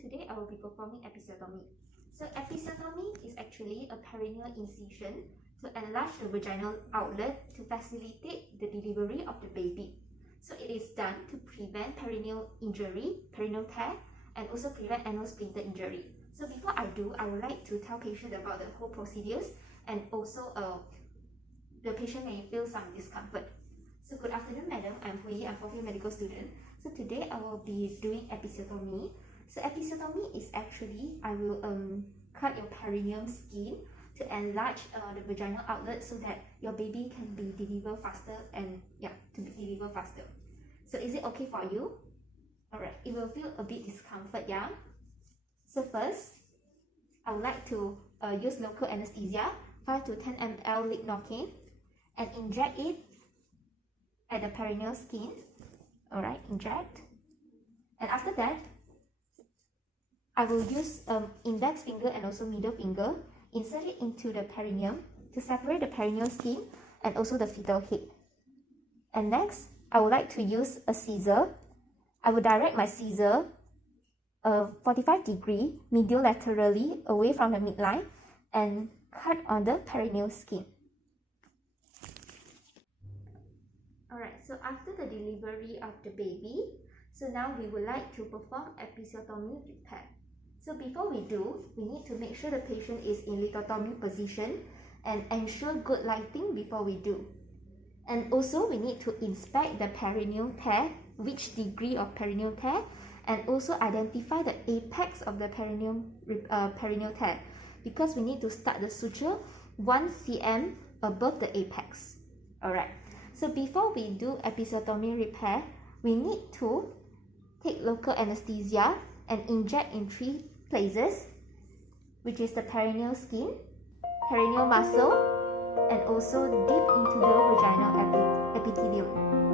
today I will be performing episiotomy. So episiotomy is actually a perineal incision to enlarge the vaginal outlet to facilitate the delivery of the baby. So it is done to prevent perineal injury, perineal tear, and also prevent anal splinter injury. So before I do, I would like to tell patient about the whole procedures, and also the patient may feel some discomfort. So good afternoon, madam. I'm Hui. I'm a fourth year medical student. So today I will be doing episiotomy. So episiotomy is actually, I will cut your perineum skin to enlarge the vaginal outlet so that your baby can be delivered faster and to be delivered faster. So is it okay for you? Alright, it will feel a bit discomfort, yeah? So first, I would like to use local anesthesia, 5 to 10 ml leg Novocaine, and inject it at the perineal skin. Alright, inject. And after that, I will use index finger and also middle finger, insert it into the perineum to separate the perineal skin and also the fetal head. And next, I would like to use a scissor. I will direct my scissor 45 degree medial laterally away from the midline and cut on the perineal skin. Alright, so after the delivery of the baby, so now we would like to perform episiotomy repair. So before we do, we need to make sure the patient is in lithotomy position and ensure good lighting before we do. And also we need to inspect the perineal tear, which degree of perineal tear, and also identify the apex of the perineal tear, because we need to start the suture 1 cm above the apex. Alright, so before we do episiotomy repair, we need to take local anesthesia and inject in 3 places, which is the perineal skin, perineal muscle, and also deep into the vaginal epithelium.